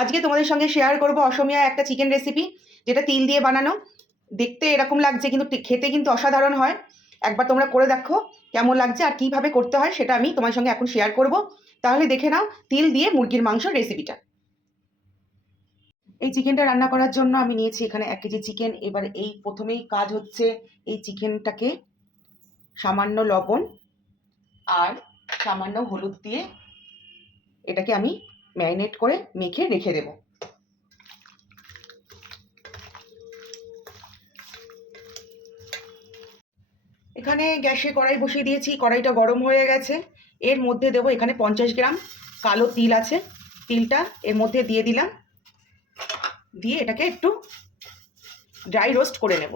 আজকে তোমাদের সঙ্গে শেয়ার করব অসমীয়া একটা চিকেন রেসিপি, যেটা তিল দিয়ে বানানো। দেখতে এরকম লাগছে, কিন্তু খেতে কিন্তু অসাধারণ হয়। একবার তোমরা করে দেখো কেমন লাগছে আর কিভাবে করতে হয়, সেটা আমি তোমার সঙ্গে এখন শেয়ার করব। তাহলে দেখে নাও তিল দিয়ে মুরগির মাংসের রেসিপিটা। এই চিকেনটা রান্না করার জন্য আমি নিয়েছি এখানে 1 কেজি চিকেন। এবার এই প্রথমেই কাজ হচ্ছে এই চিকেনটাকে সামান্য লবণ আর সামান্য হলুদ দিয়ে এটাকে আমি ম্যারিনেট করে মেখে রেখে দেবো। এখানে গ্যাসে কড়াই বসিয়ে দিয়েছি, কড়াইটা গরম হয়ে গেছে। এর মধ্যে দেবো এখানে 50 গ্রাম কালো তিল আছে, তিলটা এর মধ্যে দিয়ে দিলাম। দিয়ে এটাকে একটু ড্রাই রোস্ট করে নেব।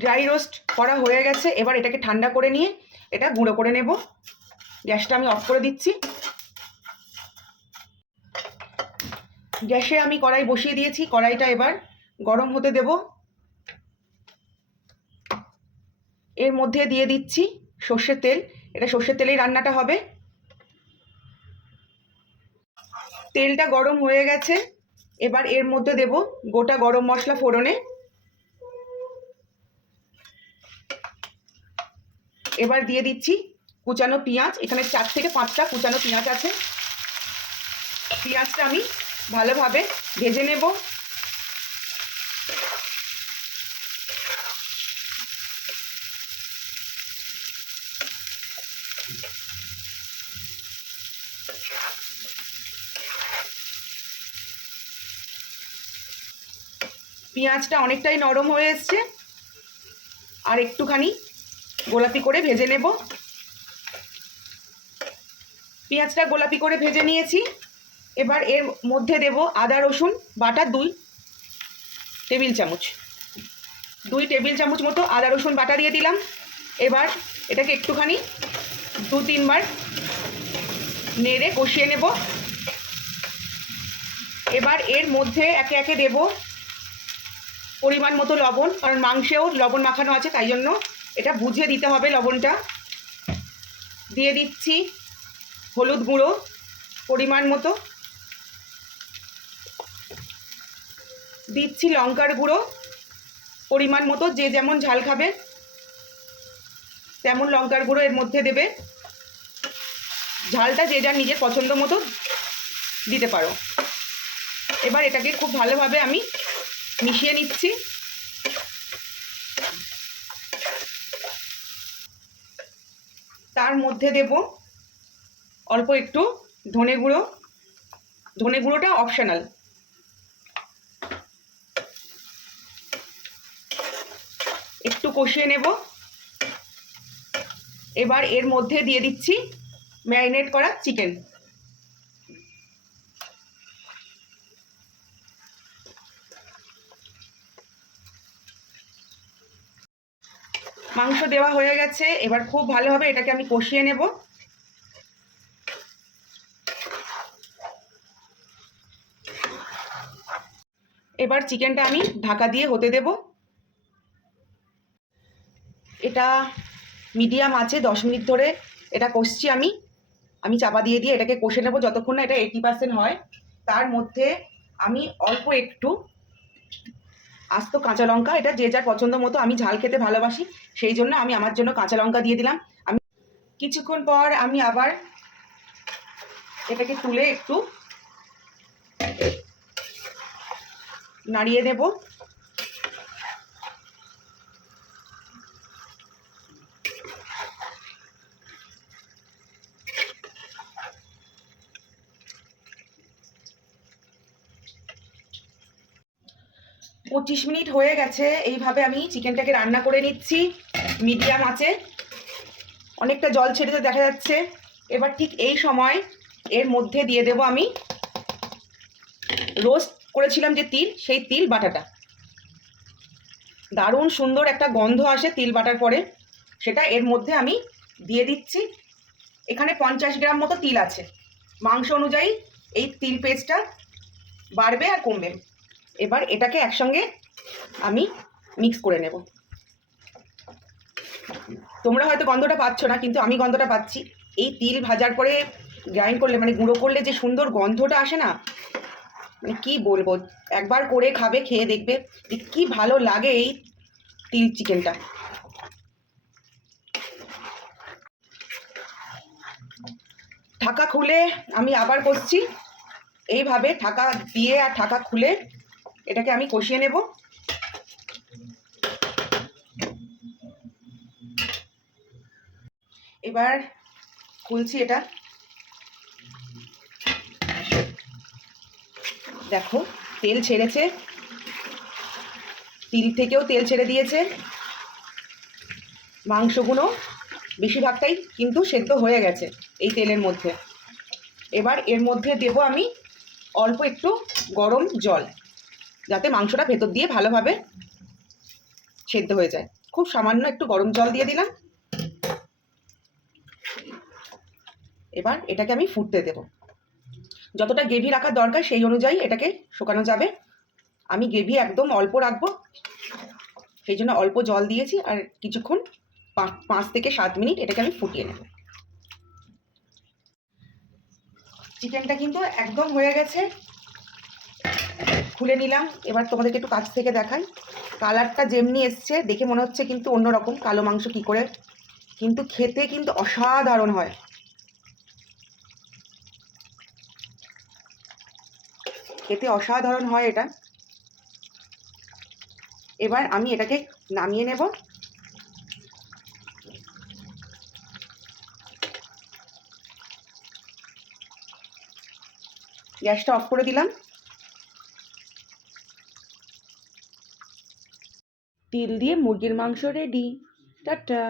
ড্রাই রোস্ট করা হয়ে গেছে, এবার এটাকে ঠান্ডা করে নিয়ে এটা গুঁড়ো করে নেব। গ্যাসটা আমি অফ করে দিচ্ছি। গ্যাসে আমি কড়াই বসিয়ে দিয়েছি, কড়াইটা এবার গরম হতে দেব। এর মধ্যে দিয়ে দিচ্ছি সর্ষের তেল। এটা সর্ষের তেলেই রান্নাটা হবে। তেলটা গরম হয়ে গেছে, এবার এর মধ্যে দেব গোটা গরম মশলা ফোড়নে। এবার দিয়ে দিচ্ছি কুচানো পেঁয়াজ। এখানে 4 থেকে 5টা কুচানো পেঁয়াজ আছে। পেঁয়াজটা আমি ভালোভাবে ভেজে নেব। পেঁয়াজটা অনেকটাই নরম হয়ে এসছে, আর একটুখানি গোলাপি করে ভেজে নেব। পেঁয়াজটা গোলাপি করে ভেজে নিয়েছি। এবার এর মধ্যে দেব আদা রসুন বাটা 2 টেবিল চামচ। 2 টেবিল চামচ মতো আদা রসুন বাটা দিয়ে দিলাম। এবার এটাকে একটুখানি 2-3 বার নেড়ে কষিয়ে নেব। এবার এর মধ্যে একে একে দেব পরিমাণ মতো লবণ, কারণ মাংসেও লবণ মাখানো আছে, তাই জন্য এটা বুঝে দিতে হবে লবণটা। দিয়ে দিচ্ছি হলুদ গুঁড়ো পরিমাণ মতো, দিচ্ছি লঙ্কার গুঁড়ো পরিমাণ মতো। যে যেমন ঝাল খাবে তেমন লঙ্কার গুঁড়ো এর মধ্যে দেবে। ঝালটা যে যার নিজের পছন্দ মতো দিতে পারো। এবার এটাকে খুব ভালোভাবে আমি মিশিয়ে নিচ্ছি। তার মধ্যে দেব অল্প একটু ধনে গুঁড়ো। ধনে গুঁড়োটা অপশনাল। একটু কষিয়ে নেব। এবার এর মধ্যে দিয়ে দিচ্ছি ম্যারিনেট করা চিকেন। মাংস দেওয়া হয়ে গেছে, এবার খুব ভালোভাবে এটাকে আমি কষিয়ে নেব। এবার চিকেনটা আমি ঢাকা দিয়ে হতে দেব। এটা মিডিয়াম আছে 10 মিনিট ধরে এটা কষছি আমি চাপা দিয়ে দিয়ে এটাকে কষে নেব যতক্ষণ না এটা 80% হয়। তার মধ্যে আমি অল্প একটু আস্ত কাঁচা লঙ্কা, এটা যে যার পছন্দ মতো, আমি ঝাল খেতে ভালোবাসি সেই জন্য আমি আমার জন্য কাঁচা লঙ্কা দিয়ে দিলাম। আমি কিছুক্ষণ পর আমি আবার এটাকে তুলে একটু নাড়িয়ে দেব। পঁচিশ মিনিট হয়ে গেছে। এইভাবে আমি চিকেনটাকে রান্না করে নিচ্ছি মিডিয়াম আছে। অনেকটা জল ছেড়েতে দেখা যাচ্ছে। এবার ঠিক এই সময় এর মধ্যে দিয়ে দেব আমি রোস্ট করেছিলাম যে তিল, সেই তিল বাটাটা। দারুণ সুন্দর একটা গন্ধ আসে তিল বাটার পরে, সেটা এর মধ্যে আমি দিয়ে দিচ্ছি। এখানে 50 গ্রাম মতো তিল আছে। মাংস অনুযায়ী এই তিল পেস্টটা বাড়বে আর কমবে। এবার এটাকে একসঙ্গে আমি মিক্স করে নেব। তোমরা হয়তো গন্ধটা পাচ্ছ না, কিন্তু আমি গন্ধটা পাচ্ছি। এই তিল ভাজার পরে গ্রাইন্ড করলে, মানে গুঁড়ো করলে যে সুন্দর গন্ধটা আসে না, মানে কি বলবো, একবার করে খাবে, খেয়ে দেখবে যে কি ভালো লাগে এই তিল চিকেনটা। ঢাকা খুলে আমি আবার কষছি, এইভাবে ঢাকা দিয়ে আর ঢাকা খুলে এটাকে আমি কষিয়ে নেব। এবার খুলছি এটা, দেখো তেল ছেড়েছে, তিল থেকেও তেল ছেড়ে দিয়েছে, মাংসগুলো বেশিরভাগটাই কিন্তু সেদ্ধ হয়ে গেছে এই তেলের মধ্যে। এবার এর মধ্যে দেব আমি অল্প একটু গরম জল, যাতে মাংসটা ভেতর দিয়ে ভালোভাবে সেদ্ধ হয়ে যায়। খুব সামান্য একটু গরম জল দিয়ে দিলাম। এবার এটাকে আমি ফুটতে দেব, যতটা গ্রেভি রাখার দরকার সেই অনুযায়ী এটাকে শুকানো যাবে। আমি গ্রেভি একদম অল্প রাখবো, সেই জন্য অল্প জল দিয়েছি। আর কিছুক্ষণ 5 থেকে 7 মিনিট এটাকে আমি ফুটিয়ে নেব। চিকেনটা কিন্তু একদম হয়ে গেছে, খুলে নিলাম। এবার তোমাদেরকে একটু কাছ থেকে দেখাই, কালারটা যেমনি এসছে দেখে মনে হচ্ছে কিন্তু অন্যরকম, কালো মাংস কি করে, কিন্তু খেতে কিন্তু অসাধারণ হয়। খেতে অসাধারণ হয় এটা। এবার আমি এটাকে নামিয়ে নেব। গ্যাসটা অফ করে দিলাম। তিল দিয়ে মুরগির মাংস রেডি। টাটা।